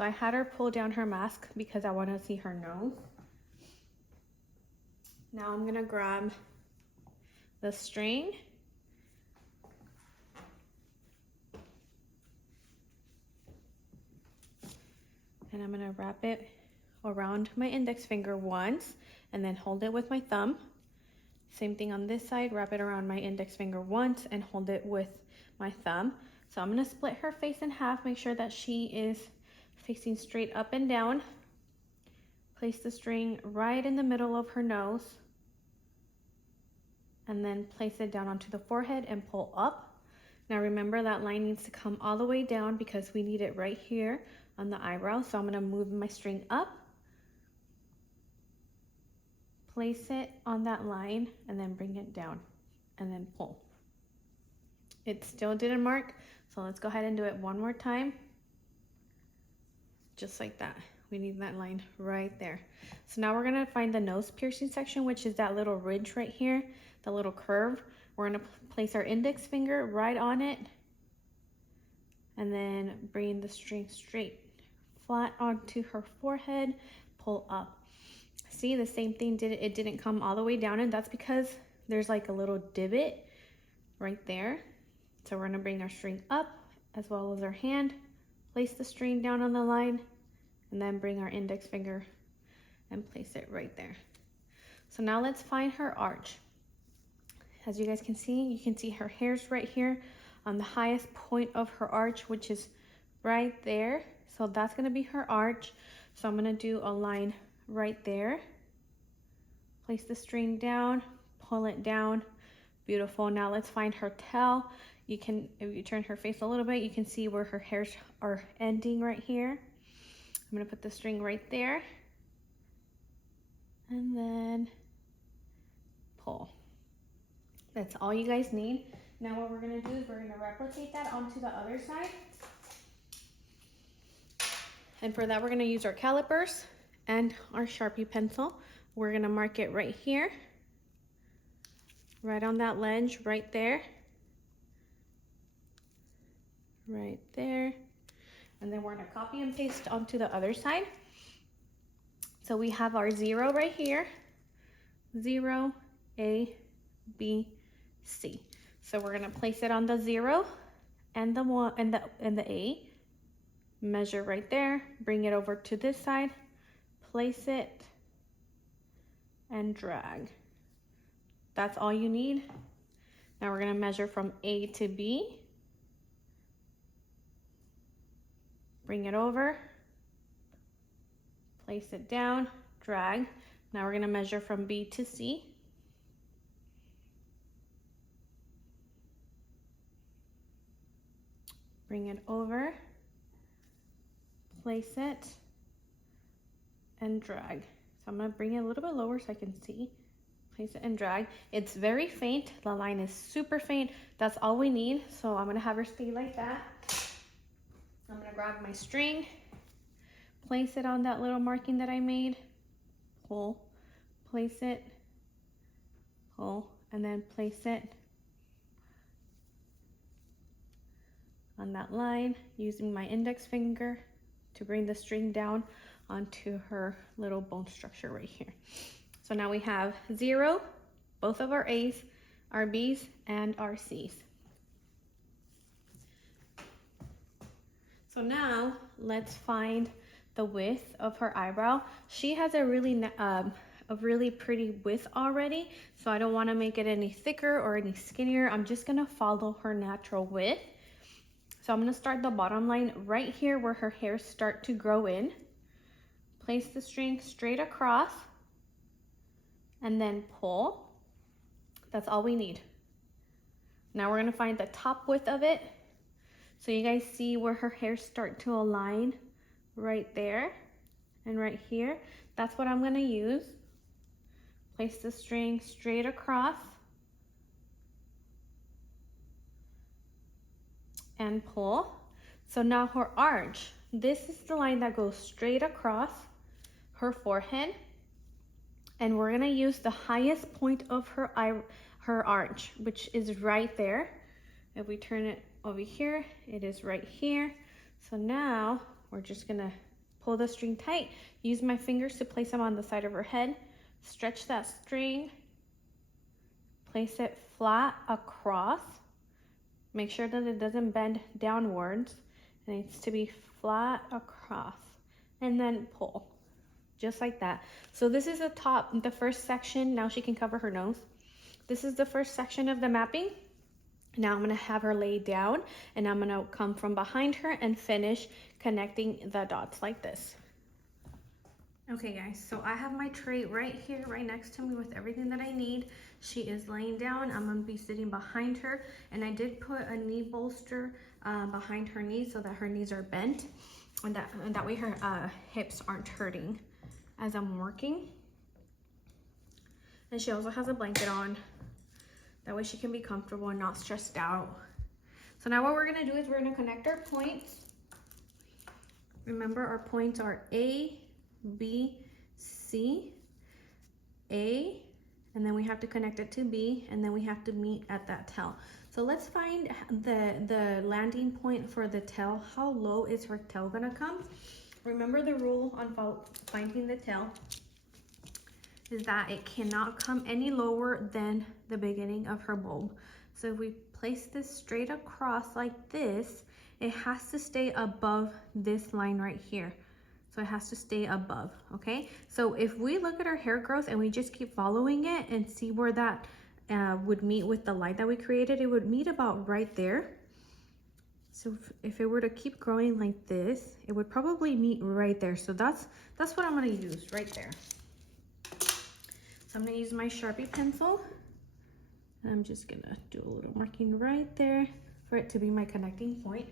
So I had her pull down her mask because I want to see her nose. Now I'm gonna grab the string. And I'm gonna wrap it around my index finger once and then hold it with my thumb. Same thing on this side, wrap it around my index finger once and hold it with my thumb. So I'm gonna split her face in half, make sure that she is facing straight up and down. Place the string right in the middle of her nose and then place it down onto the forehead and pull up. Now remember that line needs to come all the way down because we need it right here on the eyebrow. So I'm gonna move my string up, place it on that line and then bring it down and then pull. It still didn't mark, so let's go ahead and do it one more time. Just like that. We need that line right there. So now we're gonna find the nose piercing section, which is that little ridge right here, the little curve. We're gonna place our index finger right on it and then bring the string straight flat onto her forehead, pull up. See, the same thing, it didn't come all the way down, and that's because there's like a little divot right there. So we're gonna bring our string up as well as our hand, place the string down on the line, and then bring our index finger and place it right there. So now let's find her arch. As you guys can see, you can see her hair's right here on the highest point of her arch, which is right there. So that's gonna be her arch. So I'm gonna do a line right there. Place the string down, pull it down. Beautiful. Now let's find her tail. You can, if you turn her face a little bit, you can see where her hairs are ending right here. I'm gonna put the string right there and then pull. That's all you guys need. Now what we're gonna do is we're gonna replicate that onto the other side. And for that, we're gonna use our calipers and our Sharpie pencil. We're gonna mark it right here, right on that ledge, right there. Right there. And then we're gonna copy and paste onto the other side. So we have our 0 right here, 0, A, B, C. So we're gonna place it on the 0 and the 1 and the A. Measure right there, bring it over to this side, place it, and drag. That's all you need. Now we're gonna measure from A to B. Bring it over, place it down, drag. Now we're gonna measure from B to C. Bring it over, place it, and drag. So I'm gonna bring it a little bit lower so I can see. Place it and drag. It's very faint. The line is super faint. That's all we need. So I'm gonna have her stay like that. I'm gonna grab my string, place it on that little marking that I made, pull, place it, pull, and then place it on that line using my index finger to bring the string down onto her little bone structure right here. So now we have 0, both of our A's, our B's, and our C's. So now let's find the width of her eyebrow. She has a really pretty width already, so I don't want to make it any thicker or any skinnier. I'm just gonna follow her natural width. So I'm gonna start the bottom line right here where her hairs start to grow in. Place the string straight across and then pull. That's all we need. Now we're gonna find the top width of it. So you guys see where her hairs start to align right there and right here. That's what I'm gonna use. Place the string straight across and pull. So now her arch, this is the line that goes straight across her forehead. And we're gonna use the highest point of her arch, which is right there. If we turn it over here, it is right here. So now we're just gonna Pull the string tight. Use my fingers to place them on the side of her head. Stretch that string. Place it flat across. Make sure that it doesn't bend downwards. It needs to be flat across. And then pull. Just like that. So this is the first section. Now she can cover her nose. This is the first section of the mapping. Now I'm gonna have her lay down and I'm gonna come from behind her and finish connecting the dots like this. Okay guys, so I have my tray right here, right next to me with everything that I need. She is laying down, I'm gonna be sitting behind her, and I did put a knee bolster behind her knees so that her knees are bent, and that way her hips aren't hurting as I'm working. And she also has a blanket on. That way she can be comfortable and not stressed out. So now what we're gonna do is we're gonna connect our points. Remember, our points are A, B, C, A, and then we have to connect it to B, and then we have to meet at that tail. So let's find the landing point for the tail. How low is her tail gonna come? Remember the rule on finding the tail is that it cannot come any lower than the beginning of her bulb. So if we place this straight across like this, it has to stay above this line right here. So it has to stay above, okay? So if we look at our hair growth and we just keep following it and see where that would meet with the line that we created, it would meet about right there. So if it were to keep growing like this, it would probably meet right there. So that's what I'm gonna use right there. So I'm gonna use my Sharpie pencil, and I'm just gonna do a little marking right there for it to be my connecting point.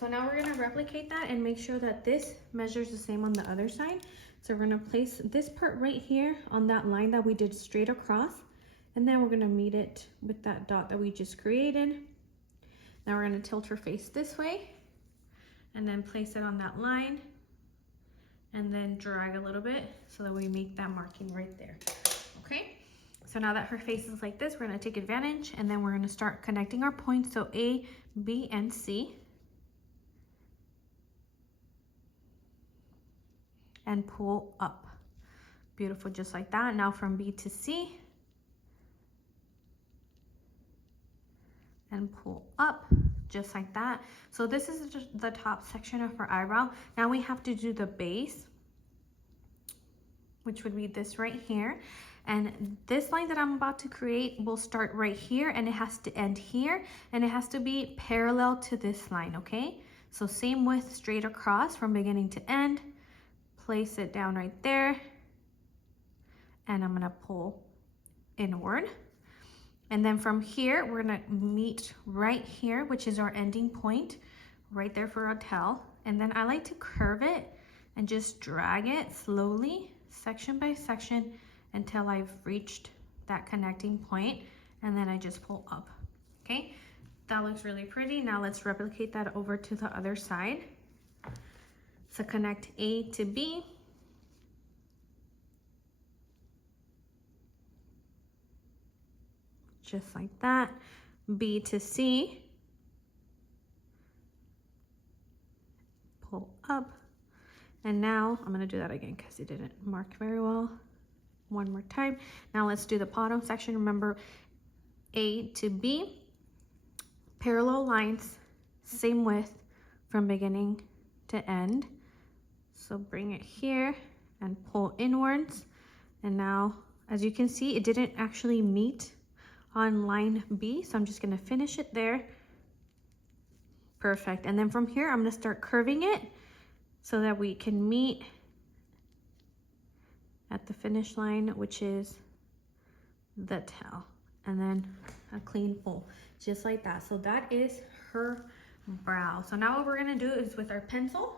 So now we're gonna replicate that and make sure that this measures the same on the other side. So we're gonna place this part right here on that line that we did straight across, and then we're gonna meet it with that dot that we just created. Now we're gonna tilt her face this way, and then place it on that line, and then drag a little bit so that we make that marking right there. Okay, so now that her face is like this, we're gonna take advantage and then we're gonna start connecting our points. So A, B, and C. And pull up. Beautiful, just like that. Now from B to C. And pull up, just like that. So this is just the top section of her eyebrow. Now we have to do the base, which would be this right here. And this line that I'm about to create will start right here, and it has to end here, and it has to be parallel to this line, okay? So same width straight across from beginning to end. Place it down right there, and I'm gonna pull inward. And then from here, we're gonna meet right here, which is our ending point, right there for our tail. And then I like to curve it and just drag it slowly, section by section, until I've reached that connecting point, and then I just pull up, okay? That looks really pretty. Now let's replicate that over to the other side. So connect A to B. Just like that. B to C. Pull up. And now I'm gonna do that again because it didn't mark very well. One more time. Now let's do the bottom section. Remember, A to B, parallel lines, same width from beginning to end. So bring it here and pull inwards. And now, as you can see, it didn't actually meet on line B, so I'm just gonna finish it there. Perfect. And then from here, I'm gonna start curving it so that we can meet at the finish line, which is the tail, and then a clean pull, just like that. So that is her brow. So now what we're gonna do is with our pencil,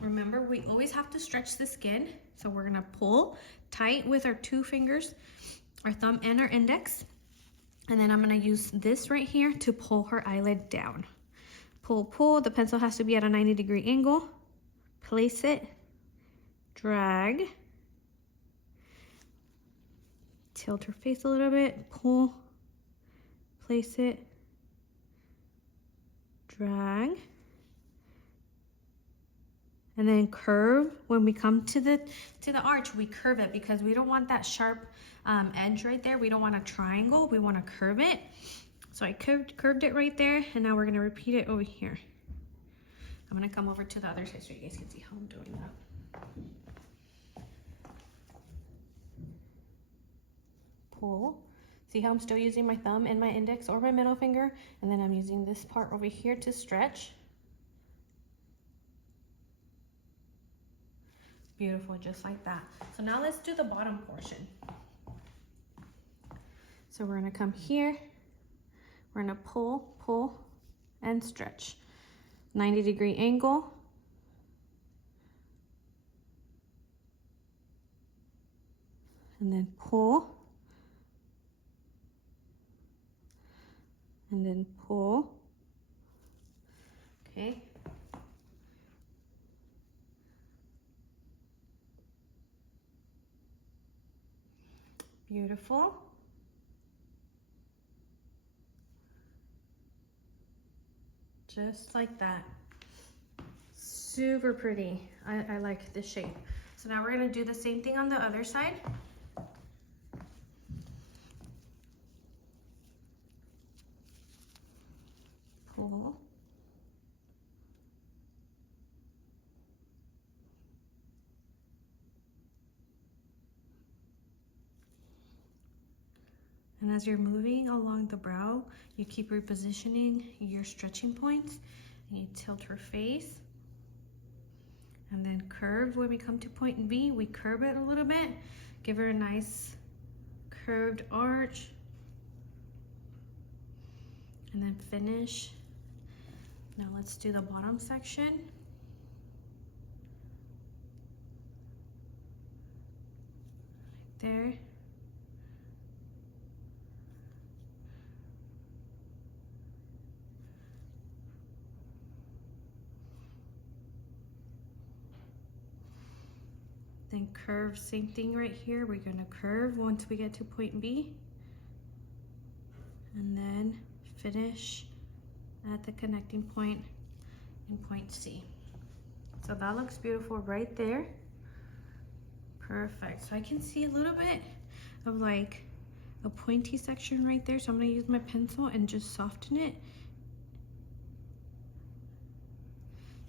remember, we always have to stretch the skin. So we're gonna pull tight with our two fingers, our thumb and our index. And then I'm gonna use this right here to pull her eyelid down. Pull, pull, the pencil has to be at a 90-degree angle. Place it, drag, tilt her face a little bit, pull, place it, drag, and then curve. When we come to the arch, we curve it because we don't want that sharp edge right there. We don't want a triangle, we want to curve it. So I curved it right there, and now we're going to repeat it over here. I'm going to come over to the other side so you guys can see how I'm doing that. Pull. See how I'm still using my thumb and my index or my middle finger, and then I'm using this part over here to stretch. Beautiful, just like that. So now let's do the bottom portion. So we're gonna come here, we're gonna pull, pull, and stretch. 90-degree angle. And then pull. And then pull. Okay. Beautiful. Just like that. Super pretty. I like this shape. So now we're gonna do the same thing on the other side. Pull. And as you're moving along the brow, you keep repositioning your stretching points, and you tilt her face. And then curve. When we come to point B, we curve it a little bit, give her a nice curved arch, and then finish. Now let's do the bottom section. There. Then curve, same thing right here. We're gonna curve once we get to point B. And then finish at the connecting point in point C. So that looks beautiful right there. Perfect. So I can see a little bit of like a pointy section right there. So I'm gonna use my pencil and just soften it.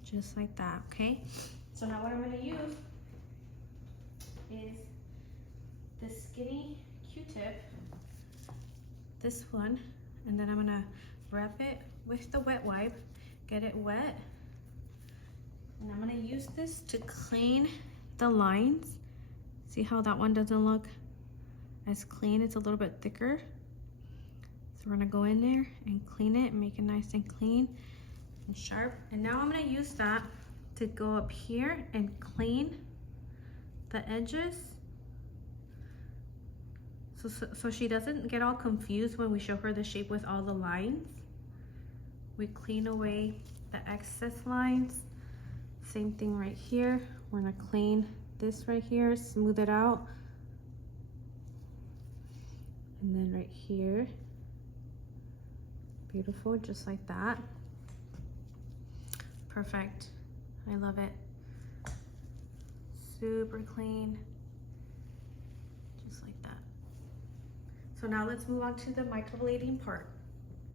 Just like that, okay? So now what I'm gonna use is this skinny Q-tip, this one, and then I'm gonna wrap it with the wet wipe, get it wet, and I'm gonna use this to clean the lines. See how that one doesn't look as clean, it's a little bit thicker. So we're gonna go in there and clean it and make it nice and clean and sharp. And now I'm gonna use that to go up here and clean the edges, so she doesn't get all confused when we show her the shape with all the lines. We clean away the excess lines. Same thing right here. We're gonna clean this right here, smooth it out. And then right here, beautiful, just like that. Perfect, I love it. Super clean, just like that. So now let's move on to the microblading part.